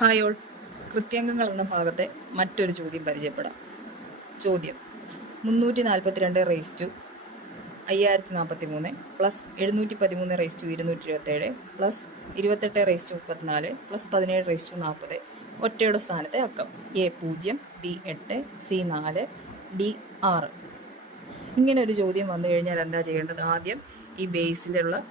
Hi all കൃത്യംഗങ്ങൾ എന്ന ഭാഗത്തെ മറ്റൊരു ചോദ്യം പരിചയപ്പെടാം. ചോദ്യം. മുന്നൂറ്റി നാൽപ്പത്തിരണ്ട് റേസ് ടു അയ്യായിരത്തി നാൽപ്പത്തി മൂന്ന് പ്ലസ് എഴുന്നൂറ്റി പതിമൂന്ന് റേസ് ടു ഇരുന്നൂറ്റി ഇരുപത്തേഴ് പ്ലസ് ഇരുപത്തെട്ട് റേസ് ടു മുപ്പത്തിനാല് പ്ലസ് പതിനേഴ് റേസ് ടു നാൽപ്പത് ഒറ്റയുടെ സ്ഥാനത്തെ അക്കം. എ പൂജ്യം ബി എട്ട് സി നാല് ഡി ആറ്. ഇങ്ങനെ ഒരു ചോദ്യം വന്നു കഴിഞ്ഞാൽ എന്താ ചെയ്യേണ്ടത്? ആദ്യം ഈ ബേസിലുള്ള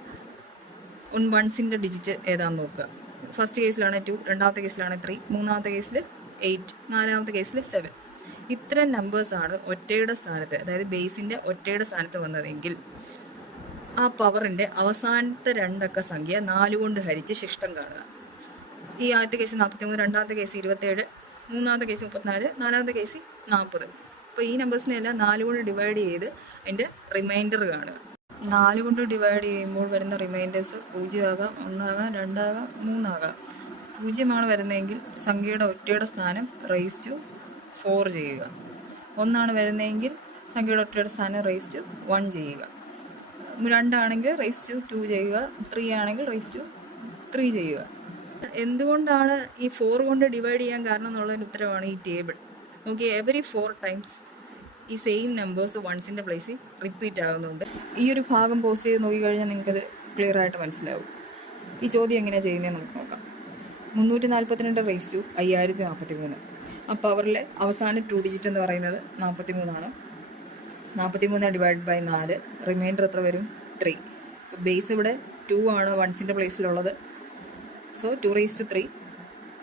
വൺസിന്റെ ഡിജിറ്റ് ഏതാണെന്ന് നോക്കുക. ഫസ്റ്റ് കേസിലാണ് ടു രണ്ടാമത്തെ കേസിലാണ് ത്രീ മൂന്നാമത്തെ കേസിൽ എയ്റ്റ് നാലാമത്തെ കേസിൽ സെവൻ ഇത്തരം നമ്പേഴ്സാണ് ഒറ്റയുടെ സ്ഥാനത്ത് അതായത് ബേസിന്റെ ഒറ്റയുടെ സ്ഥാനത്ത് വന്നതെങ്കിൽ ആ പവറിന്റെ അവസാനത്തെ രണ്ടക്ക സംഖ്യ നാലുകൊണ്ട് ഹരിച്ച് ശിഷ്ടം കാണുക. ഈ ആദ്യത്തെ കേസ് നാൽപ്പത്തി മൂന്ന് രണ്ടാമത്തെ കേസ് ഇരുപത്തേഴ് മൂന്നാമത്തെ കേസ് മുപ്പത്തിനാല് നാലാമത്തെ കേസ് നാൽപ്പത് അപ്പോൾ ഈ നമ്പേഴ്സിനെല്ലാം നാല് കൊണ്ട് ഡിവൈഡ് ചെയ്ത് അതിന്റെ റിമൈൻഡർ കാണുക. നാല് കൊണ്ട് ഡിവൈഡ് ചെയ്യുമ്പോൾ വരുന്ന റിമൈൻഡേഴ്സ് പൂജ്യമാകാം ഒന്നാകാം രണ്ടാകാം മൂന്നാകാം. പൂജ്യമാണ് വരുന്നതെങ്കിൽ സംഖ്യയുടെ ഒറ്റയുടെ സ്ഥാനം റേസ് ടു ഫോർ ചെയ്യുക. ഒന്നാണ് വരുന്നതെങ്കിൽ സംഖ്യയുടെ ഒറ്റയുടെ സ്ഥാനം റേസ് ടു വൺ ചെയ്യുക. രണ്ടാണെങ്കിൽ റേസ് ടു ടു ചെയ്യുക. ത്രീ ആണെങ്കിൽ റേസ് ടു ത്രീ ചെയ്യുക. എന്തുകൊണ്ടാണ് ഈ ഫോർ കൊണ്ട് ഡിവൈഡ് ചെയ്യാൻ കാരണം എന്നുള്ളതിന് ഉത്തരവാണ് ഈ ടേബിൾ നോക്കി എവറി ഫോർ ടൈംസ് ഈ സെയിം നമ്പേഴ്സ് വൺസിന്റെ പ്ലേസിൽ റിപ്പീറ്റ് ആകുന്നുണ്ട് ഈ ഒരു ഭാഗം പോസ് ചെയ്ത് നോക്കിക്കഴിഞ്ഞാൽ നിങ്ങൾക്കത് ക്ലിയർ ആയിട്ട് മനസ്സിലാവും. ഈ ചോദ്യം എങ്ങനെയാണ് ചെയ്യുന്നതെന്ന് നമുക്ക് നോക്കാം. മുന്നൂറ്റി നാൽപ്പത്തിരണ്ട് റേസ് ടു അയ്യായിരത്തി നാൽപ്പത്തി മൂന്ന് ആ പവറിലെ അവസാന ടു ഡിജിറ്റ് എന്ന് പറയുന്നത് നാൽപ്പത്തി മൂന്നാണ് നാൽപ്പത്തി മൂന്ന് ഡിവൈഡ് ബൈ നാല് റിമൈൻഡർ എത്ര വരും? ത്രീ ബേസ് ഇവിടെ ടു ആണ് വൺസിന്റെ പ്ലേസിലുള്ളത് so two raise to three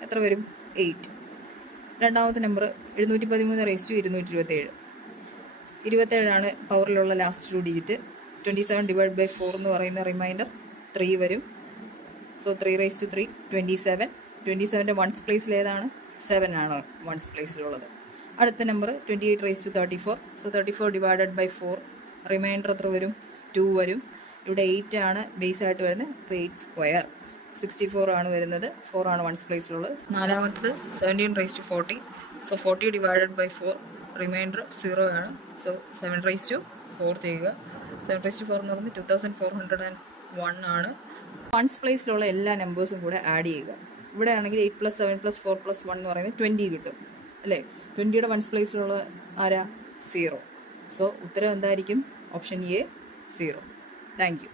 എത്ര വരും? എയ്റ്റ് രണ്ടാമത്തെ നമ്പർ എഴുന്നൂറ്റി പതിമൂന്ന് റേസ് ടു ഇരുന്നൂറ്റി ഇരുപത്തേഴ് ഇരുപത്തേഴാണ് പവറിലുള്ള last two digit twenty seven divide by four എന്ന് പറയുന്ന റിമൈൻഡർ ത്രീ വരും. So three raise to three twenty seven twenty സെവന്റെ ones പ്ലേസിൽ ഏതാണ്? സെവൻ ആണ് വൺസ് പ്ലേസിലുള്ളത് അടുത്ത number twenty eight raise to thirty four so thirty four divided by four remainder എത്ര വരും? ടു വരും. ഇവിടെ എയ്റ്റ് ആണ് ബേസ് ആയിട്ട് വരുന്നത്. അപ്പോൾ എയ്റ്റ് സ്ക്വയർ സിക്സ്റ്റി ഫോർ ആണ് വരുന്നത്. ഫോർ ആണ് വൺസ് പ്ലേസിലുള്ളത് നാലാമത്തത് seventeen raise to forty so forty divided by four remainder zero ആണ്. So seven raise to four ചെയ്യുക. സെവൻ റൈസ് ടു ഫോർ എന്ന് പറയുന്നത് two thousand four hundred and one ആണ്. വൺസ് പ്ലേസിലുള്ള എല്ലാ നമ്പേഴ്സും കൂടെ ആഡ് ചെയ്യുക. ഇവിടെ ആണെങ്കിൽ eight plus seven plus four plus one എന്ന് പറയുന്നത് ട്വന്റി കിട്ടും. അല്ലേ? ട്വന്റിയുടെ വൺസ് പ്ലേസിലുള്ള ആരാ? സീറോ സോ ഉത്തരം എന്തായിരിക്കും? Option A zero thank you